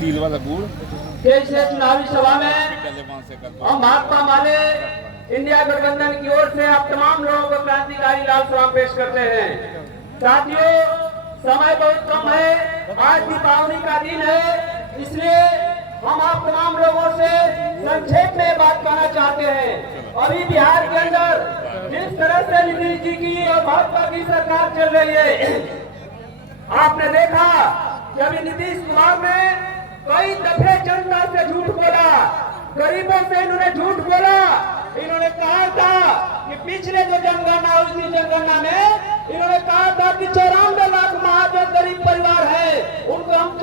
Steel वाला गुड़ जैसे चुनावी सभा में और महात्मा माले इंडिया गठबंधन की ओर से आप तमाम लोगों को क्रांतिकारी लाल सलाम पेश करते हैं। साथियों, समय बहुत कम है, आज दीपावली का दिन है, इसलिए हम आप तमाम लोगों से संक्षेप में बात करना चाहते हैं। अभी बिहार के अंदर जिस तरह से नीतीश जी की और भाजपा की सरकार चल रही है, आपने देखा कि अभी नीतीश कुमार ने कई दफे जनता से झूठ बोला, गरीबों से इन्होंने झूठ बोला। इन्होंने कहा था कि पिछले जो जनगणना हुई थी, जनगणना में इन्होंने कहा था कि 94 लाख महाजन गरीब परिवार है, उनको हम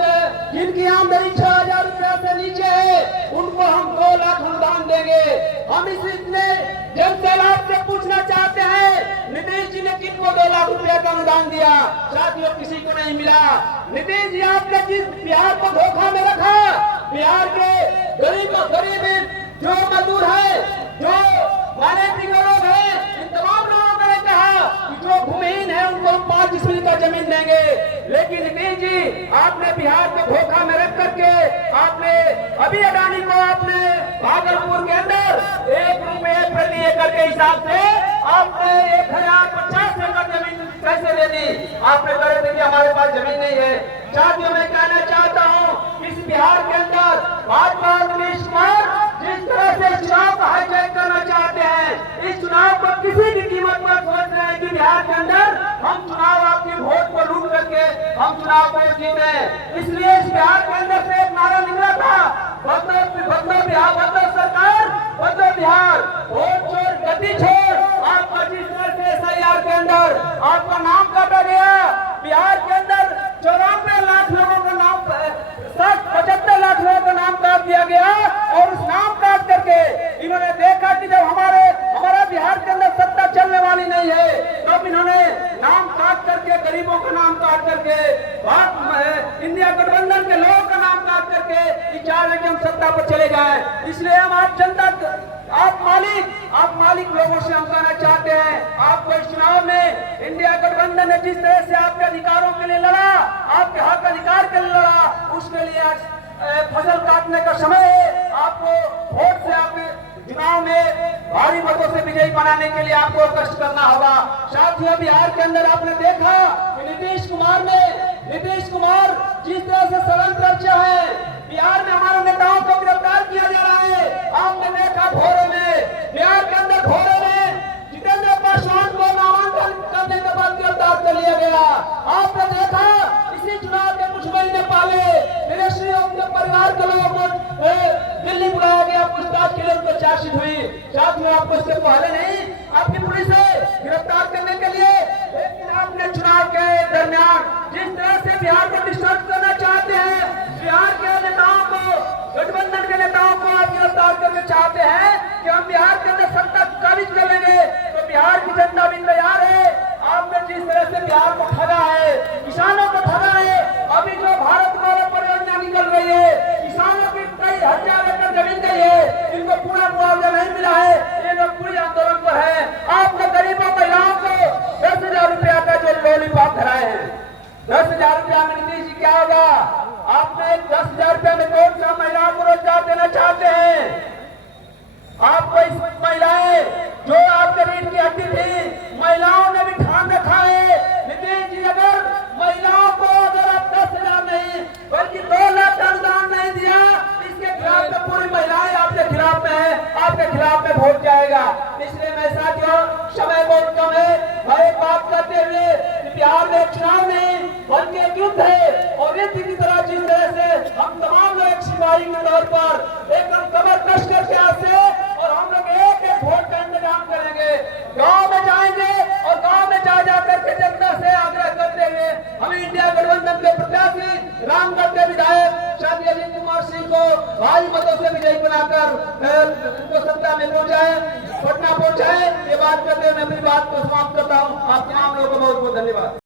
जिनकी आमदनी 6000 रुपया से नीचे है, उनको हम 2 लाख अनुदान देंगे। हम इसलिए जन सैलाब से पूछना चाहते हैं, नीतीश जी ने किनको 2 लाख रुपया का अनुदान दिया? साथियों, किसी को नहीं मिला। नीतीश जी, आपने जिस बिहार को धोखा में रखा, बिहार के गरीब जो मजदूर है, जो माइनॉरिटी के लोग हैं, इन तमाम लोगों को ने कहा कि जो भूमिहीन है उनको हम 5 डिसमिल का जमीन देंगे। लेकिन नीतीश जी, आपने बिहार को धोखा में रख करके आपने अभी अडानी को आपने भागलपुर के अंदर 1 रुपये प्रति एकड़ के हिसाब से आपने 1050 एकड़ जमीन कैसे दे दी? आपने कहे थे कि हमारे पास जमीन नहीं है। साथियों, मैं कहना चाहता हूँ, इस बिहार के अंदर भाजपा और नीतीश कुमार जिस तरह से चुनाव का हाईजैक करना चाहते हैं, इस चुनाव को किसी भी कीमत पर सोच रहे हैं कि बिहार के अंदर हम चुनाव आपके वोट को लूट करके हम चुनाव को जीते। इसलिए इस बिहार के अंदर से एक नारा निकला था, बदलो बिहार, बदलो सरकार, बदलो बिहार, वोट छोड़ गति छोड़। आपका जिस तरह से SIR के अंदर आपका नाम काटा गया, बिहार के अंदर 94 लाख लोगों का नाम, 75 लाख लोगों का नाम काट दिया गया। और उस नाम काट करके इन्होंने देखा कि जब हमारा बिहार के अंदर सत्ता चलने वाली नहीं है, तब इन्होंने नाम काट करके, गरीबों का नाम काट करके, इंडिया गठबंधन के लोगों का नाम काट करके विचार है कि हम सत्ता पर चले जाए। इसलिए हम आप जनता, आप मालिक लोगों से हम कहना चाहते हैं, आपको इस चुनाव में इंडिया गठबंधन ने जिस तरह से आपके अधिकारों के लिए लड़ा, आपके हक अधिकार के लिए लड़ा, उसके लिए आज फसल काटने का समय है। आपको वोट से आपके चुनाव में भारी मतों से विजयी बनाने के लिए आपको कष्ट करना होगा। साथियों, बिहार के अंदर आपने देखा कि नीतीश कुमार जिस तरह से षड्यंत्र रचा है, बिहार में हमारे नेताओं को गिरफ्तार किया जा रहा है। आपने देखा भोरे में, बिहार के अंदर भोरे में जितेंद्र पासवान को नामांकन करने के बाद गिरफ्तार कर लिया गया। आपने देखा इसी चुनाव के कुछ महीने पहले तेजस्वी और उनके परिवार के लोगों को दिल्ली बुलाया गया, पूछताछ के लिए उनको चार्जशीट हुई। साथियों, आपको इससे पहले नहीं आपकी पुलिस से गिरफ्तार करने के लिए, लेकिन आपने चुनाव के दरमियान जिस तरह से बिहार को डिस्टर्ब करना चाहते हैं, बिहार के नेताओं को, गठबंधन के नेताओं को आप गिरफ्तार करना चाहते हैं कि हम बिहार के अंदर सत्ता काबिज कर लेंगे, तो बिहार की जनता भी तैयार है। आपने जिस तरह से बिहार को ठगा है, किसानों को ठगा है, अभी जो भारत माला परियोजना निकल रही है, किसानों की कई 1000 एकड़ जमीन गई है, इनको पूरा मुआवजा नहीं मिला है, ये लोग पूरी आंदोलन पर है। आपने गरीबों महिलाओं को 10,000 रुपया का जो लॉलीपॉप धराए हैं, 10,000 रुपया में नीतीश जी क्या होगा? आपने 10,000 रुपया में कौन सा महिलाओं को रोजगार देना चाहते हैं? आपको इस महिलाएं जो आपके रीढ़ की हड्डी थी, महिलाओं ने भी ठान रखा है। नीतीश जी, अगर महिलाओं को अगर आप 10,000 नहीं बल्कि 2 लाख का अनुदान नहीं दिया, इसके खिलाफ में पूरी महिलाएं आपके खिलाफ में है, आपके खिलाफ में वोट जाएगा। इसलिए मैं साथियों, समय बहुत कम है, मैं एक बात करते हुए बिहार में चुनाव नहीं बल्कि एक युद्ध है, और युद्ध की तरह जिस तरह से हम तमाम लोग एक सिपाही के तौर पर एकदम कमर कस करके आज से और हम लोग एक वोट का इंतजाम करेंगे, गांव में जाएंगे और गांव में जा करके जनता से आग्रह करते हुए हम इंडिया गठबंधन के प्रत्याशी रामगढ़ के विधायक शादी अजीत कुमार सिंह को भारी मतों से विजयी बनाकर उनको सत्ता में पहुंचाए, पटना पहुंचाए। ये बात करते हुए मैं अपनी बात को समाप्त करता हूँ। आप तमाम लोगों को बहुत बहुत धन्यवाद।